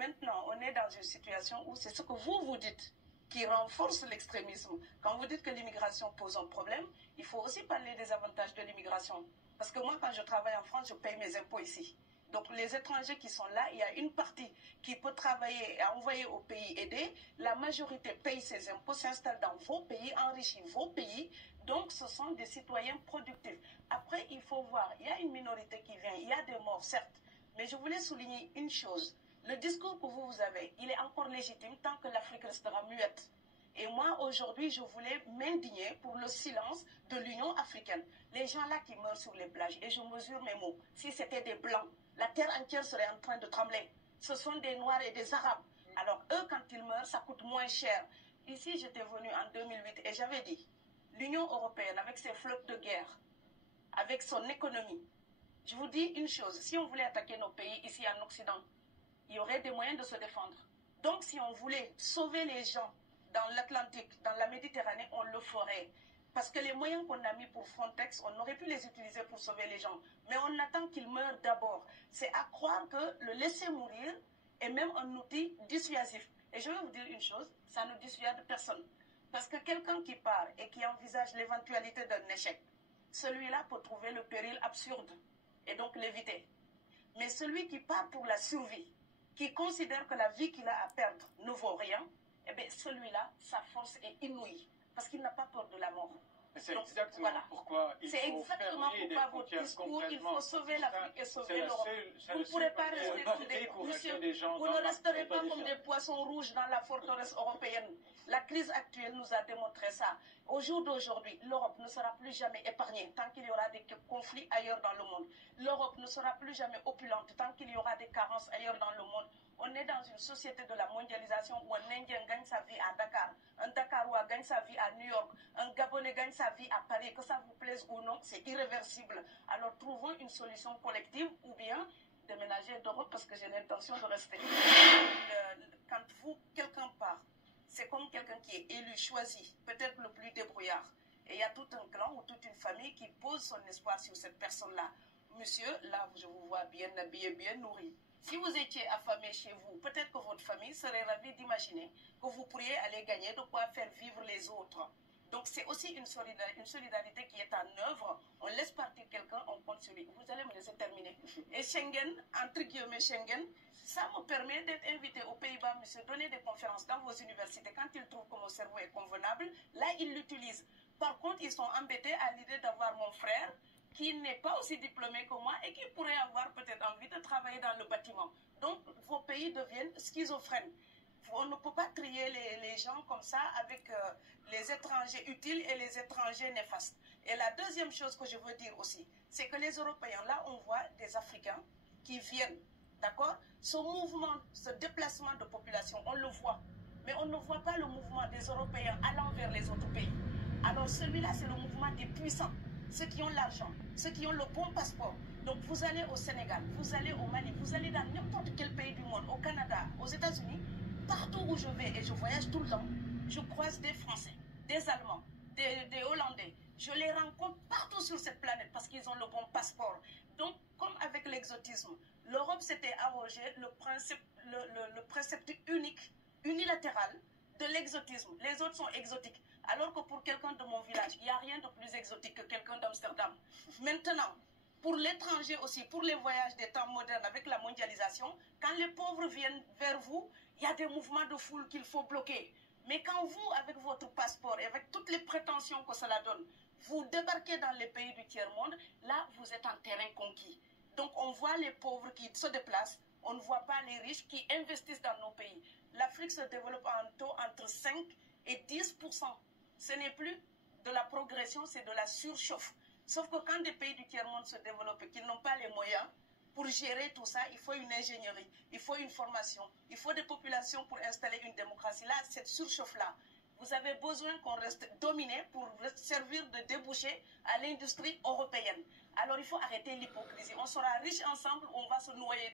maintenant, on est dans une situation où c'est ce que vous dites qui renforce l'extrémisme. Quand vous dites que l'immigration pose un problème, il faut aussi parler des avantages de l'immigration. Parce que moi, quand je travaille en France, je paye mes impôts ici. Donc les étrangers qui sont là, il y a une partie qui peut travailler et envoyer au pays aidé. La majorité paye ses impôts, s'installe dans vos pays, enrichit vos pays. Donc ce sont des citoyens productifs. Après, il faut voir, il y a une minorité qui vient, il y a des morts, certes. Mais je voulais souligner une chose. Le discours que vous avez, il est encore légitime tant que l'Afrique restera muette. Et moi, aujourd'hui, je voulais m'indigner pour le silence de l'Union africaine. Les gens là qui meurent sur les plages, et je mesure mes mots, si c'était des Blancs, la terre entière serait en train de trembler. Ce sont des Noirs et des Arabes. Alors eux, quand ils meurent, ça coûte moins cher. Ici, j'étais venue en 2008 et j'avais dit, l'Union européenne, avec ses flottes de guerre, avec son économie, je vous dis une chose, si on voulait attaquer nos pays ici en Occident, il y aurait des moyens de se défendre. Donc si on voulait sauver les gens dans l'Atlantique, dans la Méditerranée, on le ferait. Parce que les moyens qu'on a mis pour Frontex, on aurait pu les utiliser pour sauver les gens. Mais on attend qu'ils meurent d'abord. C'est à croire que le laisser mourir est même un outil dissuasif. Et je vais vous dire une chose, ça ne dissuade personne. Parce que quelqu'un qui part et qui envisage l'éventualité d'un échec, celui-là peut trouver le péril absurde et donc l'éviter. Mais celui qui part pour la survie, qui considère que la vie qu'il a à perdre ne vaut rien, eh bien celui-là, sa force est inouïe, parce qu'il n'a pas peur de la mort. C'est exactement pourquoi il faut pourquoi votre discours, il faut sauver l'Afrique et sauver l'Europe. Vous ne pourrez pas rester comme vous ne resterez pas comme des poissons rouges dans la forteresse européenne. La crise actuelle nous a démontré ça. Au jour d'aujourd'hui, l'Europe ne sera plus jamais épargnée tant qu'il y aura des conflits ailleurs dans le monde. L'Europe ne sera plus jamais opulente tant qu'il y aura des carences ailleurs dans le monde. On est dans une société de la mondialisation où un Indien gagne sa vie à Dakar, un Dakarois gagne sa vie à New York, un Gabonais gagne sa vie à Paris, que ça vous plaise ou non, c'est irréversible. Alors trouvons une solution collective ou bien déménager d'Europe parce que j'ai l'intention de rester. Quand quelqu'un part, c'est comme quelqu'un qui est élu, choisi, peut-être le plus débrouillard. Et il y a tout un clan ou toute une famille qui pose son espoir sur cette personne-là. Monsieur, là, je vous vois bien habillé, bien nourri. Si vous étiez affamé chez vous, peut-être que votre famille serait ravie d'imaginer que vous pourriez aller gagner de quoi faire vivre les autres. Donc c'est aussi une solidarité qui est en œuvre. On laisse partir quelqu'un, on compte sur lui. Vous allez me laisser terminer. Et Schengen, entre guillemets Schengen, ça me permet d'être invité aux Pays-Bas, monsieur, donner des conférences dans vos universités. Quand ils trouvent que mon cerveau est convenable, là, ils l'utilisent. Par contre, ils sont embêtés à l'idée d'avoir mon frère, qui n'est pas aussi diplômé que moi et qui pourrait avoir peut-être envie de travailler dans le bâtiment. Donc, vos pays deviennent schizophrènes. On ne peut pas trier les gens comme ça avec les étrangers utiles et les étrangers néfastes. Et la deuxième chose que je veux dire aussi, c'est que les Européens, là, on voit des Africains qui viennent, d'accord? Ce mouvement, ce déplacement de population, on le voit. Mais on ne voit pas le mouvement des Européens allant vers les autres pays. Alors celui-là, c'est le mouvement des puissants. Ceux qui ont l'argent, ceux qui ont le bon passeport. Donc vous allez au Sénégal, vous allez au Mali, vous allez dans n'importe quel pays du monde, au Canada, aux États-Unis, partout où je vais et je voyage tout le temps, je croise des Français, des Allemands, des Hollandais. Je les rencontre partout sur cette planète parce qu'ils ont le bon passeport. Donc, comme avec l'exotisme, l'Europe s'était arrogé le précepte unique, unilatéral de l'exotisme. Les autres sont exotiques. Alors que pour quelqu'un de mon village, il n'y a rien de plus exotique que quelqu'un d'Amsterdam. Maintenant, pour l'étranger aussi, pour les voyages des temps modernes avec la mondialisation, quand les pauvres viennent vers vous, il y a des mouvements de foule qu'il faut bloquer. Mais quand vous, avec votre passeport et avec toutes les prétentions que cela donne, vous débarquez dans les pays du tiers-monde, là, vous êtes en terrain conquis. Donc, on voit les pauvres qui se déplacent, on ne voit pas les riches qui investissent dans nos pays. L'Afrique se développe en taux entre 5 et 10%. Ce n'est plus de la progression, c'est de la surchauffe. Sauf que quand des pays du tiers-monde se développent et qu'ils n'ont pas les moyens pour gérer tout ça, il faut une ingénierie, il faut une formation, il faut des populations pour installer une démocratie. Là, cette surchauffe-là, vous avez besoin qu'on reste dominé pour servir de débouché à l'industrie européenne. Alors, il faut arrêter l'hypocrisie. On sera riches ensemble, on va se noyer.